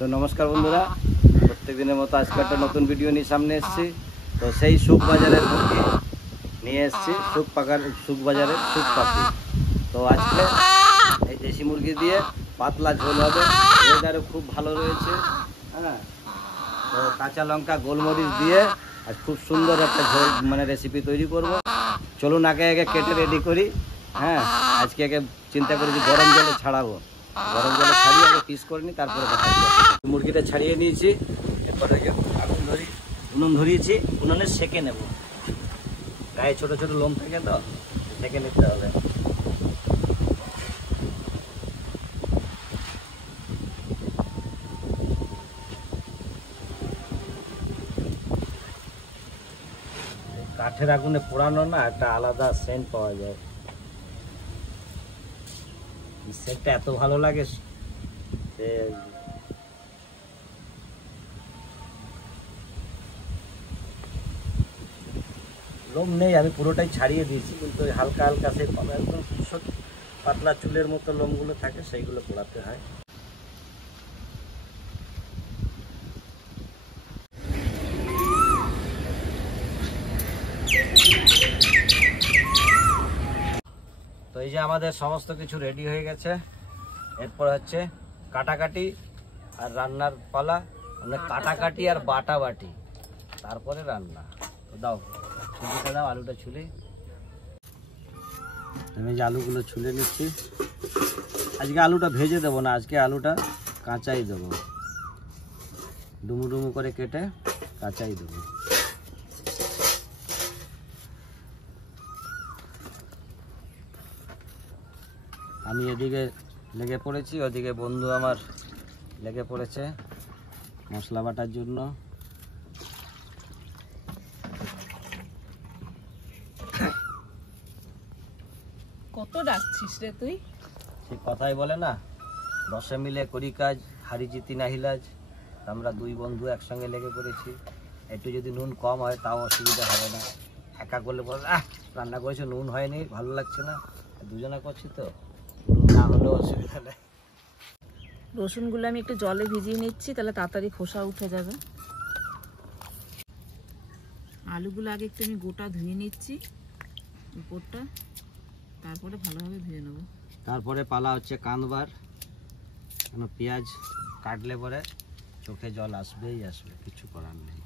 তো নমস্কার বন্ধুরা, প্রত্যেক দিনের মতো আজকে একটা নতুন ভিডিও নিয়ে সামনে এসেছি। তো সেই সুখ বাজারের মুরগি নিয়ে এসেছি, সুখ বাজারের সুখ পাখি। তো আজকে এই দেশি মুরগি দিয়ে পাতলা ঝোল হবে, ওয়েদারও খুব ভালো রয়েছে। হ্যাঁ, তো কাঁচা লঙ্কা গোলমরিচ দিয়ে আজ খুব সুন্দর একটা ঝোল রেসিপি তৈরি করব। চলুন আগে কেটে রেডি করি। হ্যাঁ, আজকে চিন্তা করেছি গরম জলে ছাড়াবো, গরম জলে ছাড়িয়ে আগে পিস করে নিই, তারপরে মুরগিটা ছাড়িয়ে নিয়েছি। এরপরে উনুন ধরিয়েছি, উনুনে সেঁকে নেব। গায়ে ছোট ছোট লোম থাকে তো, সেঁকে নিতে হবে। কাঠের আগুনে পোড়ানো না একটা আলাদা সেন্ট পাওয়া যায়। সেন্টটা এত ভালো লাগে যে লোম নেই, আমি পুরোটাই ছাড়িয়ে দিয়েছি, কিন্তু হালকা হালকা সেই একদম পাতলা চুলের মতো লোমগুলো থাকে, সেইগুলো পোড়াতে হয়। তো এই যে আমাদের সমস্ত কিছু রেডি হয়ে গেছে। এরপর হচ্ছে কাটাকাটি আর রান্নার পালা, কাটাকাটি আর বাটাবাটি, তারপরে রান্না। তো দাও ছুলিটা দাও, আলুটা ছুলি। আমি যে আলুগুলো ছুলে নিচ্ছি। আজকে আলুটা ভেজে দেবো না, আজকে আলুটা কাঁচাই দেবো, ডুমু ডুমু করে কেটে কাঁচাই দেবো। আমি এদিকে লেগে পড়েছি, ওদিকে বন্ধু আমার লেগে পড়েছে মশলা বাটার জন্য। কত ডাকছিস রে তুই? সে কথাই বলে না, 10 মিলে করি কাজ, হারি জিতি নাহিলাজ। আমরা দুই বন্ধু একসঙ্গে লেগে পড়েছি। একটু যদি নুন কম হয় তাও অসুবিধা হবে না। একা করলে বলে রান্না করেছে নুন হয়নি, ভালো লাগছে না। দুজনা করছি তো, নুন না হলেও অসুবিধা নেই। রসুনগুলো আমি একটু জলে ভিজিয়ে নিচ্ছি, তাহলে তাড়াতাড়ি খোসা উঠে যাবে। আলুগুলো আগে একটু আমি গোটা ধুয়ে নিচ্ছি উপরটা, তারপরে ভালোভাবে ধুয়ে নেব। তারপরে পালা হচ্ছে কাঁদবার, কেন পেঁয়াজ কাটলে পরে চোখে জল আসবেই আসবে, কিছু করার নেই।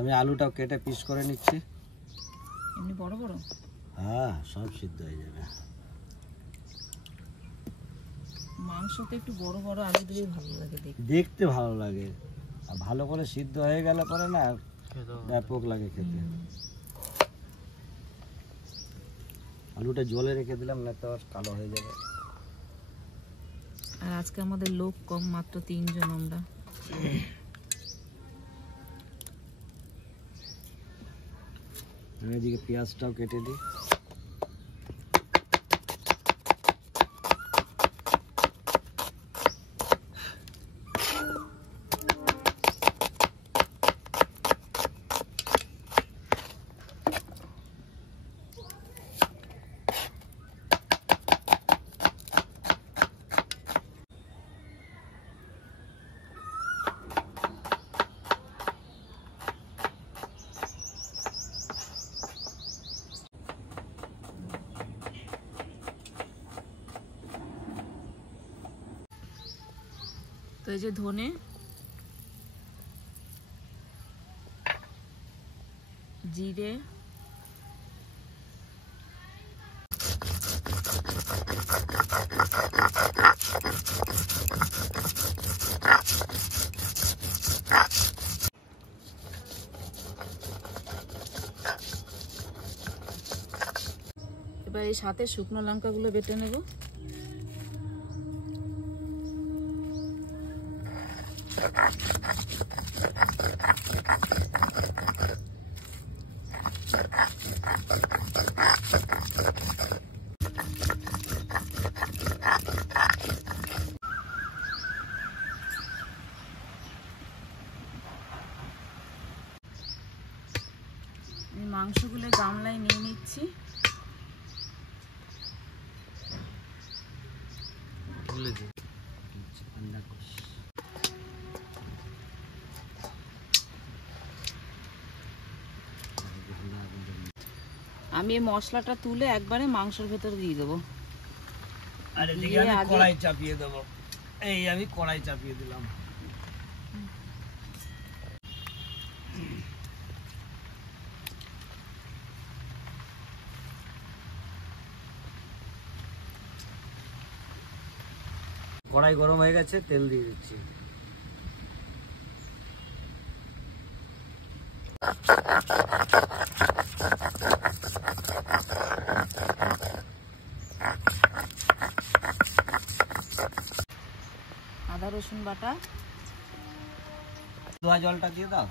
আমি আলুটাও কেটে পিস করে নিচ্ছি। এমনি বড় বড়? হ্যাঁ, সব সিদ্ধ হয়ে যাবে। মাংসতে একটু বড় বড় আলু দিলে ভালো লাগে, দেখতে ভালো লাগে, আর ভালো করে সিদ্ধ হয়ে গেলে পরে না ব্যাপক লাগে খেতে। আলুটা জলে রেখে দিলাম, না তো কালো হয়ে যাবে। আর আজকে আমাদের লোক কম, মাত্র 3 জন আমরা। আমি এদিকে পেঁয়াজটাও কেটে দিই। তো এই যে ধনে, জিরে, এবার এই সাথে শুকনো লঙ্কাগুলো বেটে নেব। আমি এই মশলাটা তুলে একবারে মাংসের ভেতর দিয়ে দেবো। আর এদিকে আমি কড়াই চাপিয়ে দেবো। এই আমি কড়াই চাপিয়ে দিলাম। কড়াই গরম হয়ে গেছে, তেল দিয়ে দিচ্ছি। আদা রসুন বাটা, ধোয়া জলটা দিয়ে দাও।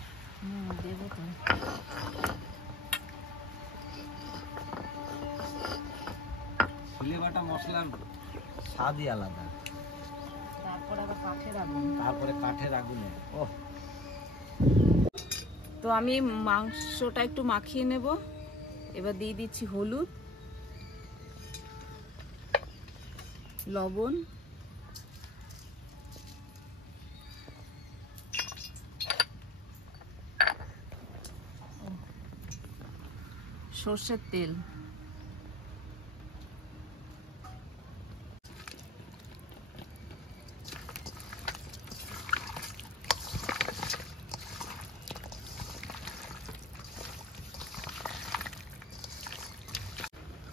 দেবো তো। শিলে বাটা মশলার স্বাদই আলাদা। তারপরে আবার কাঠের আগুন। তারপরে কাঠের আগুনে ওহ। তো আমি মাংসটা একটু মাখিয়ে নেব। এবার দিয়ে দিচ্ছি হলুদ, লবণ, সর্ষের তেল,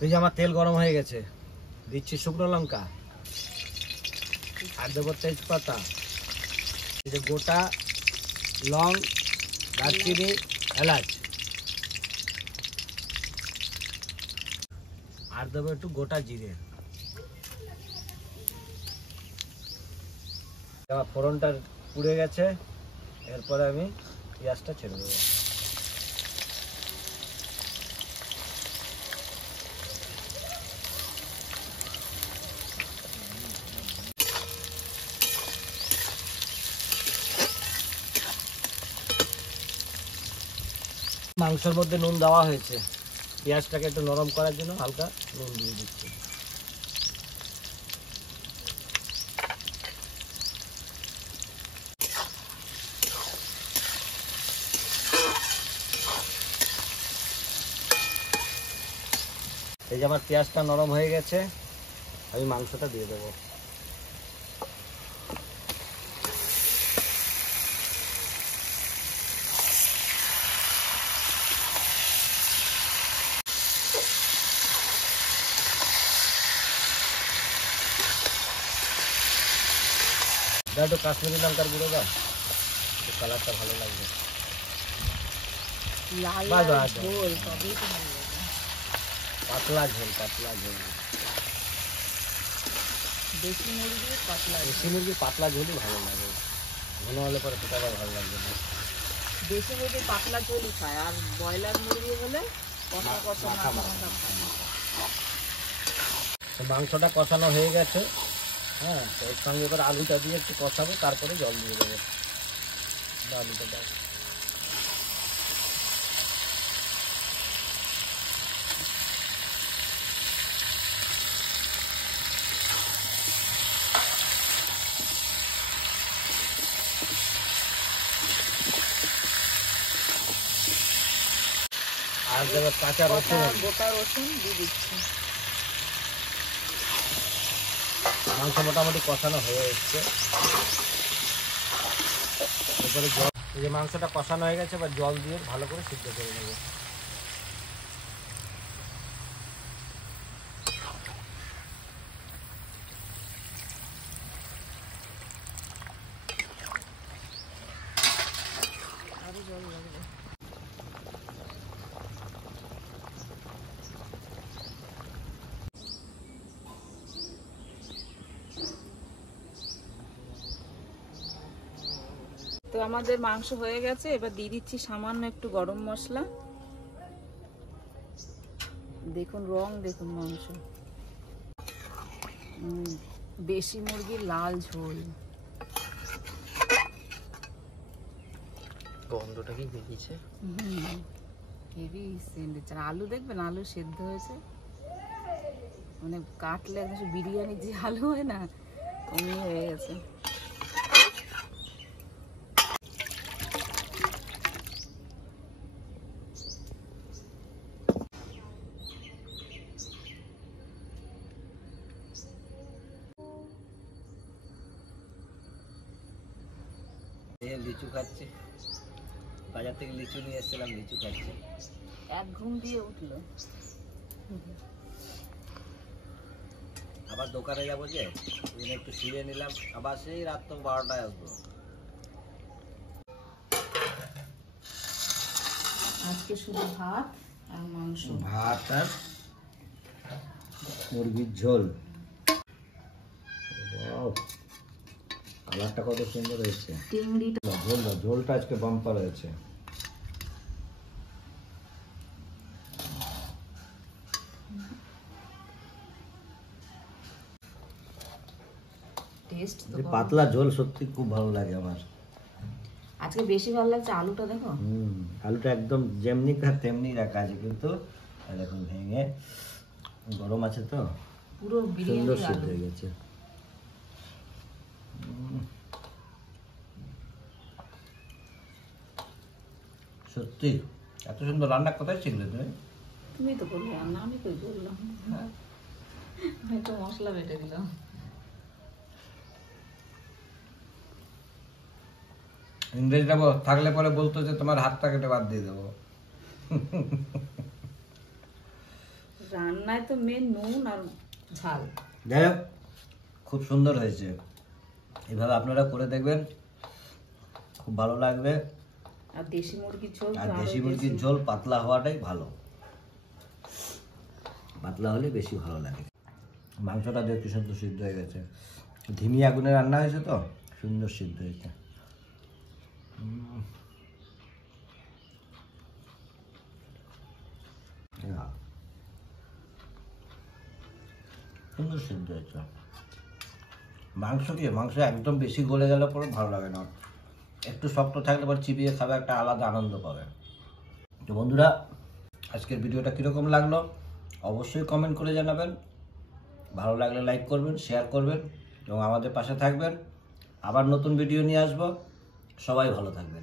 এই যে আমার তেল গরম হয়ে গেছে, দিচ্ছি শুকনো লঙ্কা, আর দেবো তেজপাতা, এই যে গোটা লং, দারচিনি, এলাচ, আর দেবো একটু গোটা জিরে। আমার ফোড়নটা পুড়ে গেছে, এরপরে আমি পেঁয়াজটা ছেড়ে দেবো। মাংসের মধ্যে নুন দেওয়া হয়েছে, পেঁয়াজটাকে একটু নরম করার জন্য হালকা নুন দিয়ে দিচ্ছি। এই যে আমার পেঁয়াজটা নরম হয়ে গেছে, আমি মাংসটা দিয়ে দেবো। একটু কাশ্মীরি লঙ্কার গুঁড়ো দাও, কালারটা ভালো লাগবে। পাতলা ঝোল, পাতলা ঝোল। দেশি মুরগির পাতলা, দেশি মুরগির পাতলা ঝোলই ভালো লাগে, ঘন হলে পরে সেটা আবার ভালো লাগবে না। দেশি মুরগির পাতলা ঝোলই খায়, আর ব্রয়লার মুরগি হলে কষা কষা মাখা মাখা খায়। মাংসটা কষানো হয়ে গেছে, হ্যাঁ, তো এর সঙ্গে এবার আলুটা দিয়ে একটু কষাবো, তারপরে জল দিয়ে দেবো। আলুটা দাও। আর দেবো কাঁচা রসুন, গোটা রসুন দিয়ে দিচ্ছি। মাংস মোটামুটি কষানো হয়ে এসছে, এরপরে জল, এই যে মাংসটা কষানো হয়ে গেছে, এবার জল দিয়ে ভালো করে সিদ্ধ করে নেবো। আরো জল লাগবে। তো আমাদের মাংস হয়ে গেছে, এবার দিয়ে দিচ্ছি সামান্য একটু গরম মশলা। দেখুন রং, দেখুন মাংস, দেশি মুরগির লাল ঝোল। গন্ধটা কি বেরিয়েছে, হেভি সেন্ট। আলু দেখবেন, আলু সেদ্ধ হয়েছে, মানে কাটলে একদম বিরিয়ানি যে আলু হয় না, অমনি হয়ে গেছে। লিচু খাচ্ছি, বাজার থেকে লিচু নিয়ে এসেছিলাম, লিচু খাচ্ছি। এক ঘুম দিয়ে উঠলো। আবার দোকানে যাবো যে একটু শুয়ে নিলাম, আবার সেই রাত তো 12টায় আসবো। আজকে শুধু ভাত আর মাংস, ভাত আর মুরগির ঝোল। কালারটা কত সুন্দর হয়েছে। চিংড়িটা ঝোলটা আজকে বাম্পার হয়েছে। টেস্ট তো পাতলা ঝোল সত্যি খুব ভালো লাগে আমার। আজকে বেশি ভালো লাগছে আলুটা, দেখো আলুটা একদম যেমনি তেমনি রাখা আছে, কিন্তু দেখুন ভেঙে গরম আছে তো পুরো সুন্দর বিরিয়ানি সিদ্ধ আলু। হয়ে গেছে। সত্যি এত সুন্দর রান্না কোথায় শিখলে তুমি? তুমি তো করলে রান্না, আমি কই করলাম, আমি তো মশলা বেটে দিলাম। ইংরেজিটা থাকলে পরে বলতো যে তোমার হাতটা কেটে বাদ দিয়ে দেবো। রান্নায় তো মেন নুন আর ঝাল। যাই হোক, খুব সুন্দর হয়েছে। এভাবে আপনারা করে দেখবেন, খুব ভালো লাগবে। আর দেশি মুরগির ঝোল, আর দেশি মুরগির ঝোল পাতলা হওয়াটাই ভালো, পাতলা হলে বেশি ভালো লাগে। মাংসটা দেখতে সুন্দর সিদ্ধ হয়ে গেছে, ধিমি আগুনে রান্না হয়েছে তো সুন্দর সিদ্ধ হয়েছে। সুন্দর সিদ্ধ হয়েছে। মাংস একদম বেশি গলে গেলে পরে ভালো লাগে না, একটু শক্ত থাকলে পরে চিবিয়ে খাবে, একটা আলাদা আনন্দ পাবে। তো বন্ধুরা, আজকের ভিডিওটা কীরকম লাগলো অবশ্যই কমেন্ট করে জানাবেন। ভালো লাগলে লাইক করবেন, শেয়ার করবেন এবং আমাদের পাশে থাকবেন। আবার নতুন ভিডিও নিয়ে আসবো। সবাই ভালো থাকবেন।